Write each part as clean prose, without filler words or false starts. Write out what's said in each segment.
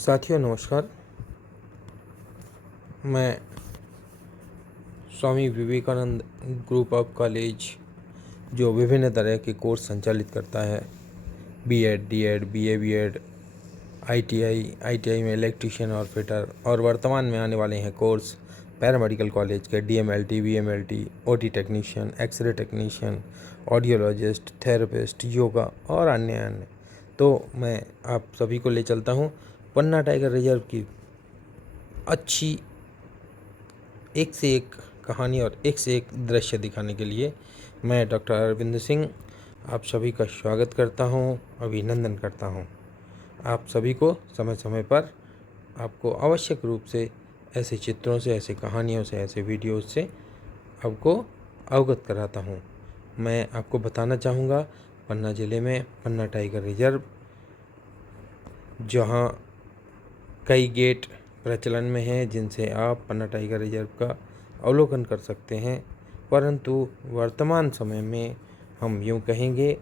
साथियों नमस्कार। मैं Swami Vivekananda group of college जो विभिन्न तरह के कोर्स संचालित करता है, BEd, DEd, BA, BEd, ITI में इलेक्ट्रीशियन और फिटर, और वर्तमान में आने वाले हैं कोर्स पैरामेडिकल कॉलेज के DMLT, VMLT, OT technician, xray technician, audiologist, therapist, yoga और अन्य। तो मैं आप सभी को ले चलता हूँ पन्ना टाइगर रिजर्व की अच्छी एक से एक कहानी और एक से एक दृश्य दिखाने के लिए मैं डॉक्टर अरविंद सिंह आप सभी का स्वागत करता हूं, अभिनंदन करता हूं। आप सभी को समय समय पर आपको आवश्यक रूप से ऐसे चित्रों से, ऐसे कहानियों से, ऐसे वीडियोज़ से आपको अवगत कराता हूं। मैं आपको बताना चाहूँगा पन्ना ज़िले में पन्ना टाइगर रिजर्व, जहां कई गेट प्रचलन में हैं जिनसे आप पन्ना टाइगर रिजर्व का अवलोकन कर सकते हैं, परंतु वर्तमान समय में हम यूँ कहेंगे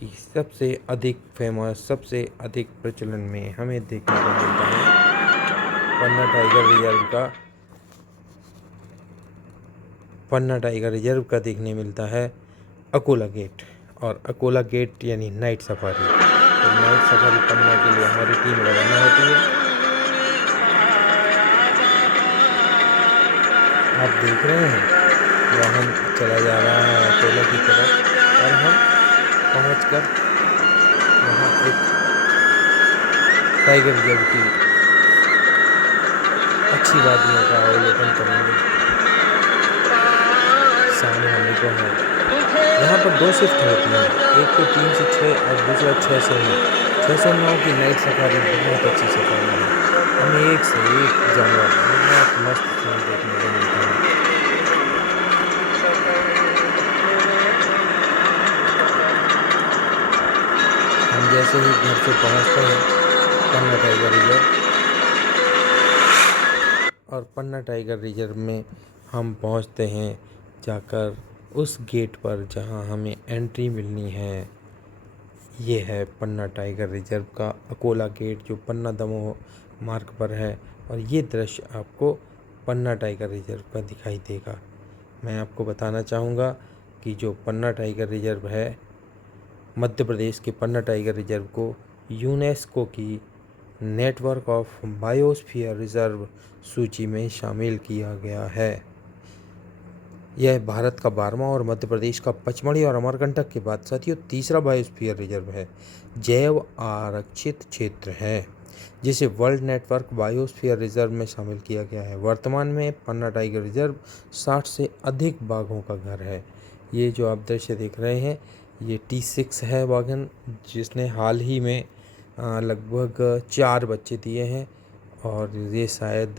कि सबसे अधिक फेमस, सबसे अधिक प्रचलन में हमें देखने को मिलता है पन्ना टाइगर रिजर्व का देखने मिलता है अकोला गेट। और अकोला गेट यानी नाइट सफारी। तो नाइट सफारी पन्ना के लिए हमारी टीम रवाना होती है। आप देख रहे हैं वाहन चला जा रहा है अकोला की तरफ, और हम पहुंचकर वहां एक टाइगर रिजर्व की अच्छी वादियों का अवलोकन करेंगे। शाम होने को है। यहाँ पर 2 शिफ्ट होती हैं, एक तो 3 से 6 और दूसरा 6 से 9। 6 से 9 की नाइट सफारी बहुत अच्छी सफारी है। हमें एक से एक जानवर बहुत मस्त सीन देखने को मिलता है। हम जैसे ही घर से पहुँचते हैं पन्ना टाइगर रिजर्व, और पन्ना टाइगर रिजर्व में हम पहुंचते हैं जाकर उस गेट पर जहां हमें एंट्री मिलनी है। ये है पन्ना टाइगर रिजर्व का अकोला गेट, जो पन्ना दमोह मार्ग पर है, और ये दृश्य आपको पन्ना टाइगर रिजर्व का दिखाई देगा। मैं आपको बताना चाहूँगा कि जो पन्ना टाइगर रिजर्व है, मध्य प्रदेश के पन्ना टाइगर रिजर्व को यूनेस्को की नेटवर्क ऑफ बायोस्फीयर रिजर्व सूची में शामिल किया गया है। यह भारत का 12वां और मध्य प्रदेश का पचमढ़ी और अमरकंटक के बाद साथियों तीसरा बायोस्फीयर रिजर्व है। जैव आरक्षित क्षेत्र है जिसे वर्ल्ड नेटवर्क बायोस्फीयर रिजर्व में शामिल किया गया है। वर्तमान में पन्ना टाइगर रिजर्व 60 से अधिक बाघों का घर है। ये जो आप दृश्य देख रहे हैं, ये T6 है बाघन, जिसने हाल ही में लगभग 4 बच्चे दिए हैं, और ये शायद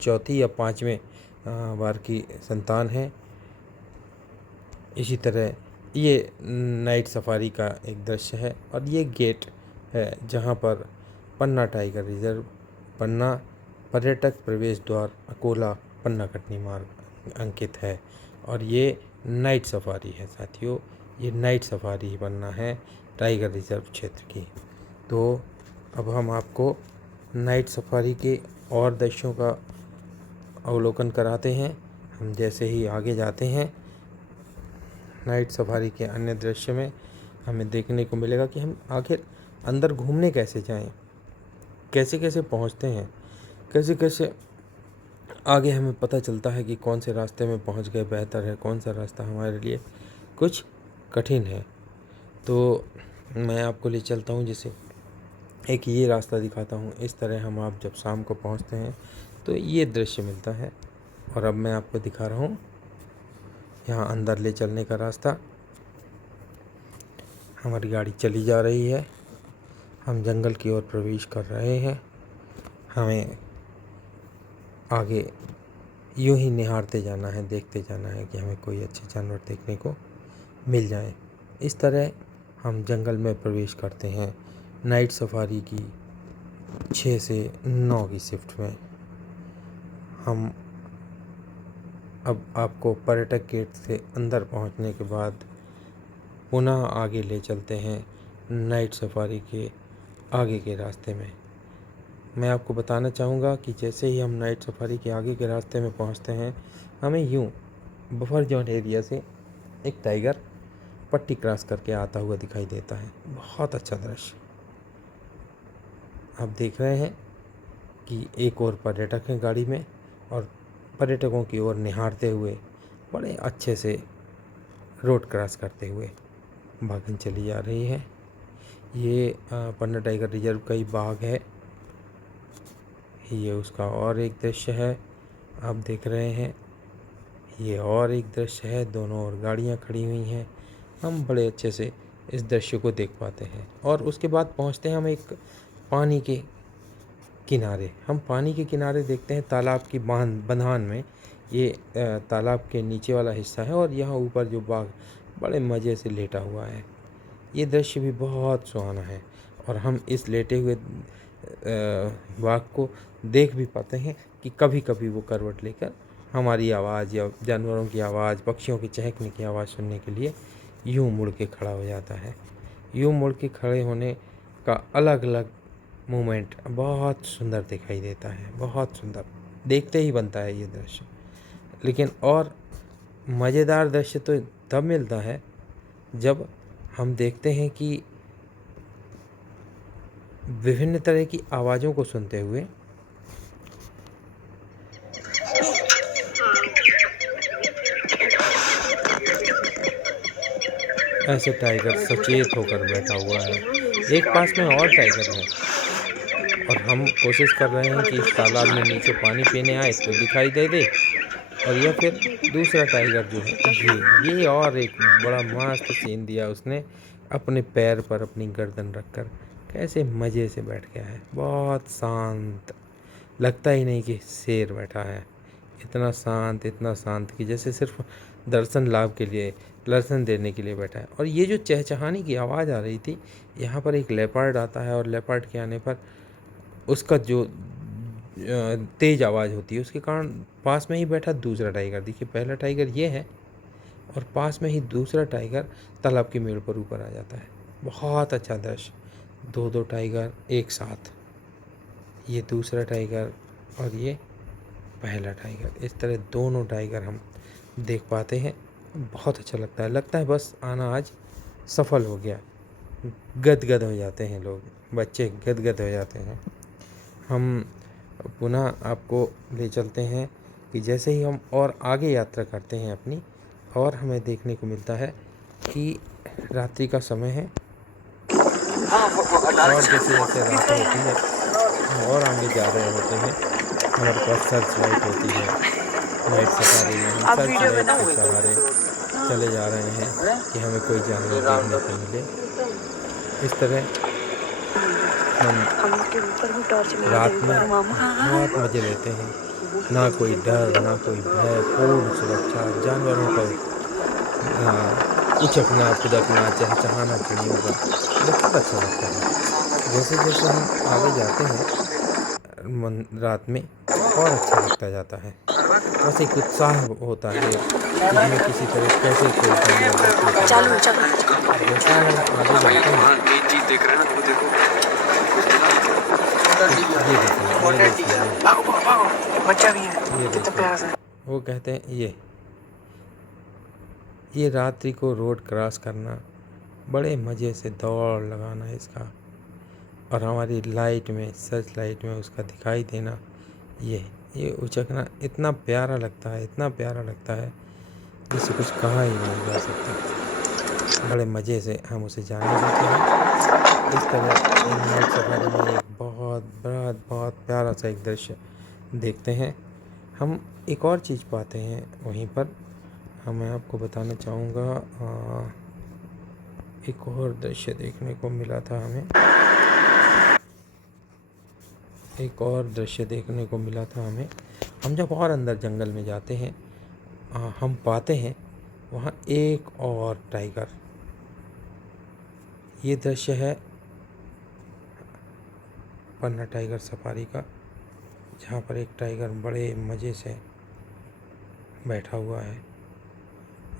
चौथी या 5वें बार की संतान है। इसी तरह ये नाइट सफारी का एक दृश्य है, और ये गेट है जहाँ पर पन्ना टाइगर रिजर्व, पन्ना पर्यटक प्रवेश द्वार, अकोला पन्ना कटनी मार्ग अंकित है। और ये नाइट सफारी है साथियों, ये नाइट सफारी ही पन्ना है टाइगर रिजर्व क्षेत्र की। तो अब हम आपको नाइट सफारी के और दृश्यों का अवलोकन कराते हैं। हम जैसे ही आगे जाते हैं नाइट सफारी के अन्य दृश्य में हमें देखने को मिलेगा कि हम आखिर अंदर घूमने कैसे जाएं, कैसे कैसे पहुंचते हैं, कैसे कैसे आगे हमें पता चलता है कि कौन से रास्ते में पहुंच गए बेहतर है, कौन सा रास्ता हमारे लिए कुछ कठिन है। तो मैं आपको ले चलता हूं, जैसे एक ये रास्ता दिखाता हूं। इस तरह हम आप जब शाम को पहुंचते हैं तो ये दृश्य मिलता है। और अब मैं आपको दिखा रहा हूं यहाँ अंदर ले चलने का रास्ता। हमारी गाड़ी चली जा रही है, हम जंगल की ओर प्रवेश कर रहे हैं। हमें आगे यूं ही निहारते जाना है, देखते जाना है कि हमें कोई अच्छे जानवर देखने को मिल जाए। इस तरह हम जंगल में प्रवेश करते हैं नाइट सफारी की 6 से 9 की शिफ्ट में। हम अब आपको पर्यटक गेट से अंदर पहुंचने के बाद पुनः आगे ले चलते हैं नाइट सफारी के आगे के रास्ते में। मैं आपको बताना चाहूँगा कि जैसे ही हम नाइट सफारी के आगे के रास्ते में पहुँचते हैं, हमें यूँ बफर जोन एरिया से एक टाइगर पट्टी क्रॉस करके आता हुआ दिखाई देता है। बहुत अच्छा दृश्य। आप देख रहे हैं कि एक और पर्यटक हैं गाड़ी में और पर्यटकों की ओर निहारते हुए बड़े अच्छे से रोड क्रॉस करते हुए बाघिन चली जा रही है। ये पन्ना टाइगर रिजर्व का ही बाग है। ये उसका और एक दृश्य है, आप देख रहे हैं। ये और एक दृश्य है, दोनों ओर गाड़ियाँ खड़ी हुई हैं। हम बड़े अच्छे से इस दृश्य को देख पाते हैं और उसके बाद पहुंचते हैं हम एक पानी के किनारे। हम पानी के किनारे देखते हैं तालाब की बंधान में। ये तालाब के नीचे वाला हिस्सा है और यहाँ ऊपर जो बाघ बड़े मज़े से लेटा हुआ है। ये दृश्य भी बहुत सुहाना है और हम इस लेटे हुए बाघ को देख भी पाते हैं कि कभी कभी वो करवट लेकर हमारी आवाज़ या जानवरों की आवाज़, पक्षियों की चहकने की आवाज़ सुनने के लिए यूँ मुड़ के खड़ा हो जाता है। यूँ मुड़ के खड़े होने का अलग अलग मोमेंट बहुत सुंदर दिखाई देता है, बहुत सुंदर, देखते ही बनता है ये दृश्य। लेकिन और मज़ेदार दृश्य तो तब मिलता है जब हम देखते हैं कि विभिन्न तरह की आवाज़ों को सुनते हुए ऐसे टाइगर सचेत होकर बैठा हुआ है। एक पास में और टाइगर है और हम कोशिश कर रहे हैं कि इस तालाब में नीचे पानी पीने आए तो दिखाई दे और या फिर दूसरा टाइगर जो है ये और एक बड़ा मस्त सीन दिया उसने। अपने पैर पर अपनी गर्दन रखकर कैसे मज़े से बैठ गया है, बहुत शांत, लगता ही नहीं कि शेर बैठा है। इतना शांत कि जैसे सिर्फ दर्शन लाभ के लिए, दर्शन देने के लिए बैठा है। और ये जो चहचहाने की आवाज़ आ रही थी, यहाँ पर एक लेपर्ड आता है और लेपर्ड के आने पर उसका जो तेज़ आवाज़ होती है उसके कारण पास में ही बैठा दूसरा टाइगर, देखिए पहला टाइगर ये है और पास में ही दूसरा टाइगर तालाब की मेड़ पर ऊपर आ जाता है। बहुत अच्छा दृश्य, दो दो टाइगर एक साथ, ये दूसरा टाइगर और ये पहला टाइगर, इस तरह दोनों टाइगर हम देख पाते हैं। बहुत अच्छा लगता है बस आना आज सफल हो गया। गदगद हो जाते हैं लोग, बच्चे गदगद हो जाते हैं। हम पुनः आपको ले चलते हैं कि जैसे ही हम और आगे यात्रा करते हैं अपनी, और हमें देखने को मिलता है कि रात्रि का समय है और जैसे जैसे रात होती है हम और आगे जा रहे होते हैं। हमारे पास सर्च लाइट होती है। नाइट सफारी में हम सर्च लाइट के सहारे चले जा रहे हैं कि हमें कोई जानवर देखने को मिले। इस तरह हम रात में बहुत मज़े लेते हैं, ना कोई डर ना कोई भय, पूर्ण सुरक्षा, जानवरों का उचकना कूदकना, चहचहाना चिड़ियों का बहुत अच्छा लगता है। जैसे जैसे हम आगे जाते हैं रात में और अच्छा लगता जाता है। बस एक उत्साह होता है कि हमें किसी तरह कैसे कोई जानवर देखने को मिले। जैसे ही हम आगे जाते हैं ये देखिए बच्चा भी है, ये कितना प्यारा सा। वो कहते हैं ये रात्रि को रोड क्रॉस करना, बड़े मज़े से दौड़ लगाना इसका, और हमारी लाइट में, सर्च लाइट में उसका दिखाई देना, ये उचकना इतना प्यारा लगता है, इतना प्यारा लगता है जिससे कुछ कहा ही नहीं जा सकता। बड़े मज़े से हम उसे जाने देते हैं। इस तरह नाइट सफारी में एक बहुत प्यारा सा एक दृश्य देखते हैं। हम एक और चीज़ पाते हैं वहीं पर, मैं आपको बताना चाहूँगा। एक और दृश्य देखने को मिला था हमें, हम जब और अंदर जंगल में जाते हैं हम पाते हैं वहाँ एक और टाइगर। ये दृश्य है पन्ना टाइगर सफारी का, जहाँ पर एक टाइगर बड़े मज़े से बैठा हुआ है।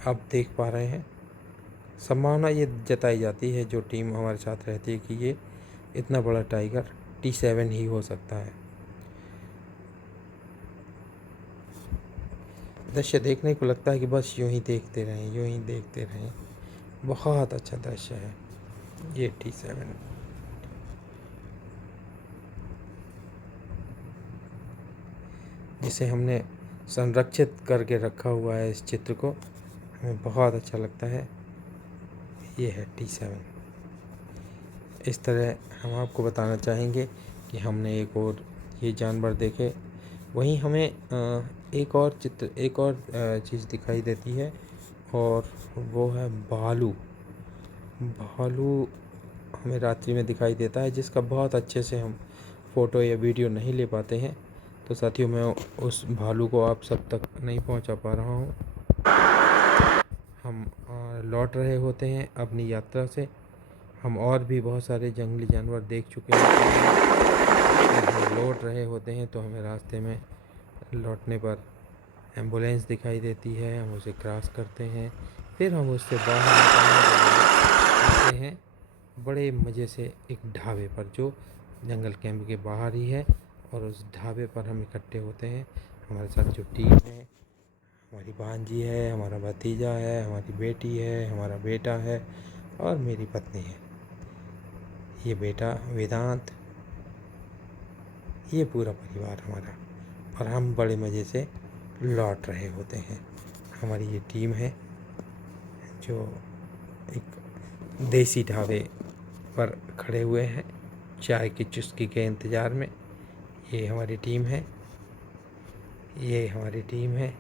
आप देख पा रहे हैं, संभावना ये जताई जाती है जो टीम हमारे साथ रहती है कि ये इतना बड़ा टाइगर T7 ही हो सकता है। दृश्य देखने को लगता है कि बस यूं ही देखते रहें, यूं ही देखते रहें। बहुत अच्छा दृश्य है ये T7। जिसे हमने संरक्षित करके रखा हुआ है, इस चित्र को हमें बहुत अच्छा लगता है। ये है T7। इस तरह हम आपको बताना चाहेंगे कि हमने एक और ये जानवर देखे। वहीं हमें एक और चीज़ दिखाई देती है, और वो है भालू। भालू हमें रात्रि में दिखाई देता है, जिसका बहुत अच्छे से हम फ़ोटो या वीडियो नहीं ले पाते हैं। तो साथियों, मैं उस भालू को आप सब तक नहीं पहुंचा पा रहा हूं। हम लौट रहे होते हैं अपनी यात्रा से। हम और भी बहुत सारे जंगली जानवर देख चुके हैं। जब हम लौट रहे होते हैं तो हमें रास्ते में लौटने पर एम्बुलेंस दिखाई देती है। हम उसे क्रॉस करते हैं, फिर हम उससे बाहर आते हैं बड़े मज़े से एक ढाबे पर, जो जंगल कैंप के बाहर ही है। और उस ढाबे पर हम इकट्ठे होते हैं। हमारे साथ जो टीम है, हमारी भांजी है, हमारा भतीजा है, हमारी बेटी है, हमारा बेटा है और मेरी पत्नी है। ये बेटा वेदांत, ये पूरा परिवार हमारा, और हम बड़े मज़े से लौट रहे होते हैं। हमारी ये टीम है जो एक देसी ढाबे पर खड़े हुए हैं चाय की चुस्की के इंतज़ार में। ये हमारी टीम है, ये हमारी टीम है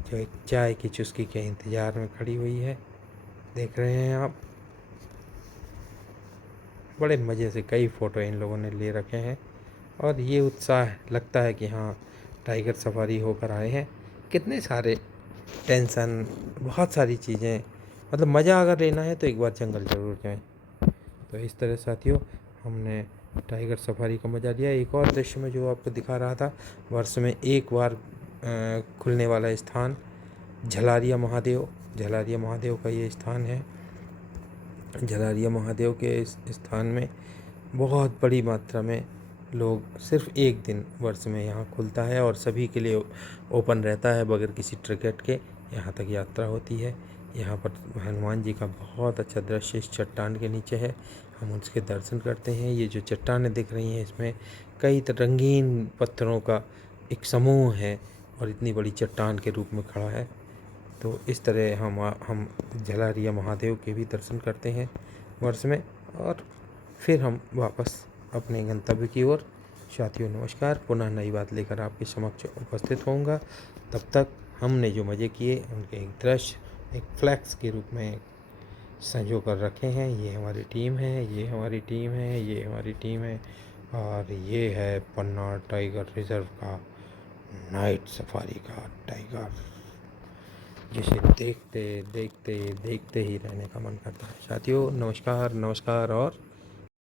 जो एक चाय की चुस्की के इंतज़ार में खड़ी हुई है। देख रहे हैं आप, बड़े मज़े से कई फ़ोटो इन लोगों ने ले रखे हैं। और ये उत्साह लगता है कि हाँ, टाइगर सफारी होकर आए हैं। कितने सारे टेंशन, बहुत सारी चीज़ें, मतलब मज़ा अगर लेना है तो एक बार जंगल ज़रूर जाएं। तो इस तरह साथियों, हमने टाइगर सफारी का मज़ा लिया। एक और दृश्य में जो आपको दिखा रहा था, वर्ष में एक बार खुलने वाला स्थान झलारिया महादेव। झलारिया महादेव का ये स्थान है। झलारिया महादेव के इस स्थान में बहुत बड़ी मात्रा में लोग, सिर्फ एक दिन वर्ष में यहाँ खुलता है और सभी के लिए ओपन रहता है, बगैर किसी टिकट के यहाँ तक यात्रा होती है। यहाँ पर हनुमान जी का बहुत अच्छा दृश्य इस चट्टान के नीचे है। हम उसके दर्शन करते हैं। ये जो चट्टानें दिख रही हैं, इसमें कई रंगीन पत्थरों का एक समूह है और इतनी बड़ी चट्टान के रूप में खड़ा है। तो इस तरह हम झलारिया महादेव के भी दर्शन करते हैं वर्ष में, और फिर हम वापस अपने गंतव्य की ओर। साथियों नमस्कार, पुनः नई बात लेकर आपके समक्ष उपस्थित होऊंगा। तब तक हमने जो मज़े किए उनके एक दृश्य, एक फ्लैक्स के रूप में संजो कर रखे हैं। ये हमारी टीम है, ये हमारी टीम है, ये हमारी टीम है, और ये है पन्ना टाइगर रिजर्व का नाइट सफारी का टाइगर, जिसे देखते देखते देखते ही रहने का मन करता है। साथियों नमस्कार, नमस्कार और